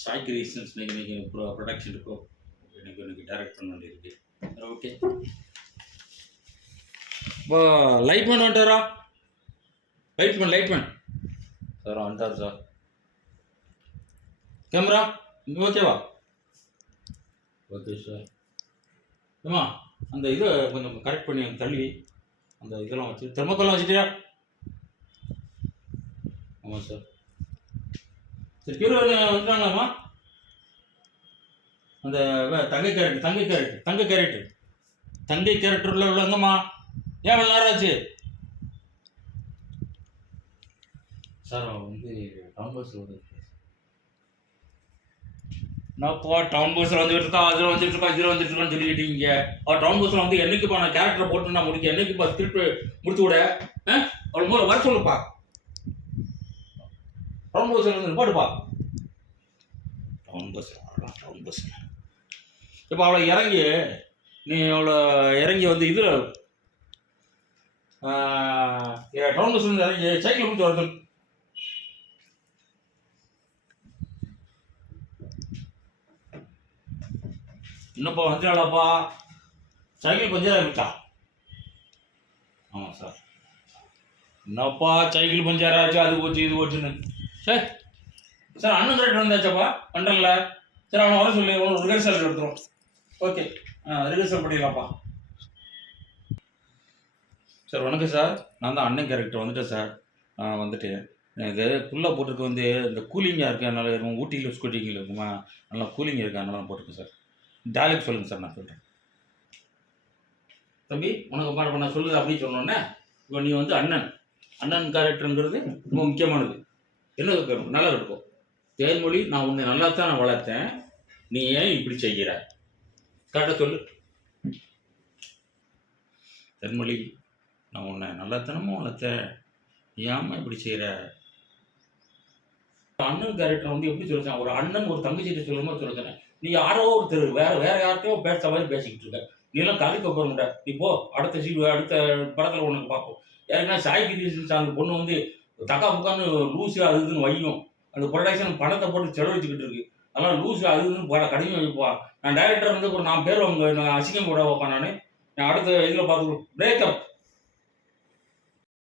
Sai creations இன்னைக்கு production இருக்கும். எனக்கு டைரக்ட் பண்ண வேண்டியிருக்கு. ஓகே, இப்போ லைட்மேன் வந்துட்டாரா? லைட்மேன் சார் வந்துட்டார் சார். கேமரா ஓகேவா? Okay sir. ஏம்மா அந்த இதை கொஞ்சம் கரெக்ட் பண்ணி தள்ளி அந்த இதெல்லாம் வச்சு தெர்மோக்கோல்லாம் வச்சுட்டியா? ஆமாம் சார். சரி, ஹீரோயின் வந்துட்டாங்களாம்மா? அந்த தங்கை கேரக்டரில் உள்ளவங்கம்மா. ஏன் இவ்வளோ நேரம் ஆச்சு சார்? வந்து டவுன் பஸ்ஸில் என்னப்பா டவுன் பஸ்ஸில் வந்துட்டு இருக்கா, அதில் வந்துட்டு இருக்கான்னு சொல்லிக்கிட்டீங்க. டவுன் பஸ்ஸில் வந்து என்னைக்குப்பா நான் கேரக்டரை போட்டு நான் முடிக்க, என்னைக்குப்பா ஸ்கிரிப்ட் முடிச்சு விட? அவளை மூலம் வர சொல்லுப்பா. டவுன் பஸ்ஸில் வந்து போட்டுப்பா. டவுன் பஸ் இப்போ அவளை இறங்கி வந்து இதில் டவுன் பஸ் வந்து இறங்கி சைக்கிள் முடிச்சு வரது. இன்னப்பா வந்துடாப்பா, சைக்கிள் பஞ்சர் இருக்கா? ஆமாம் சார். என்னப்பா சைக்கிள் பஞ்சர் ஆச்சு, அது போச்சு இது போச்சுன்னு. சரி சார், அண்ணன் கரெக்ட் வந்தாச்சாப்பா பண்டல. சரி, அவனை வர சொல்லி ரிஹர்சல் எடுத்துரும். ஓகே, ரிஹர்சல் பண்ணிடலாம்ப்பா. சார் வணக்கம் சார், நான் தான் அண்ணன் கேரக்டர் வந்துட்டேன் சார். வந்துட்டு இது ஃபுல்லாக போட்டிருக்கு. வந்து இந்த கூலிங்காக இருக்குது, அதனால் ஊட்டியில் ஸ்கூட்டிங்கில் இருக்குமா, நல்லா கூலிங் இருக்குது, அதனால நான் போட்டிருக்கேன் சார். டைலாக் சொல்லுங்கள் சார், நான் சொல்கிறேன். தம்பி உனக்கு பாட நான் சொல்லுது அப்படின்னு சொன்னோன்னே, இப்போ நீ வந்து அண்ணன் கேரக்டருங்கிறது ரொம்ப முக்கியமானது. என்ன இருக்கணும், நல்லா இருக்கும். தேன்மொழி, நான் உன்னை நல்லா தான் நான் வளர்த்தேன், நீ ஏன் இப்படி செய்கிற? கரெக்டாக சொல்லு. தேன்மொழி, நான் உன்னை நல்லாத்தனமும் வளர்த்தேன், ஏமா இப்படி செய்கிற? அண்ணன் கேரக்டர் வந்து எப்படி சொல்லிச்சேன், ஒரு அண்ணன் ஒரு தங்கச்சிட்டு சொல்லும் போது சொல்லிச்சேன். நீ யாரோ ஒருத்தர் வேற யார்கிட்டயோ பேசுற மாதிரி பேசிக்கிட்டு இருக்க. நீ எல்லாம் கதைக்க போக முடியாது. நீ போ, அடுத்த படத்தில் உனக்கு பார்ப்போம். ஏன்னா சாய் கிரியேஷன்ஸ் அந்த பொண்ணு வந்து தக்கா புக்கான்னு லூஸு அது இதுன்னு வையும். அந்த ப்ரொடக்ஷன் பணத்தை போட்டு செலவழிச்சுக்கிட்டு இருக்கு. அதனால் லூஸு அது இதுன்னு பல கடிமை வைப்பா. நான் டைரக்டர் வந்து நான் பேர் அவங்க நான் அசிங்கம் போட வைப்பேன். நான் அடுத்த இதில் பார்த்து பிரேக்கப்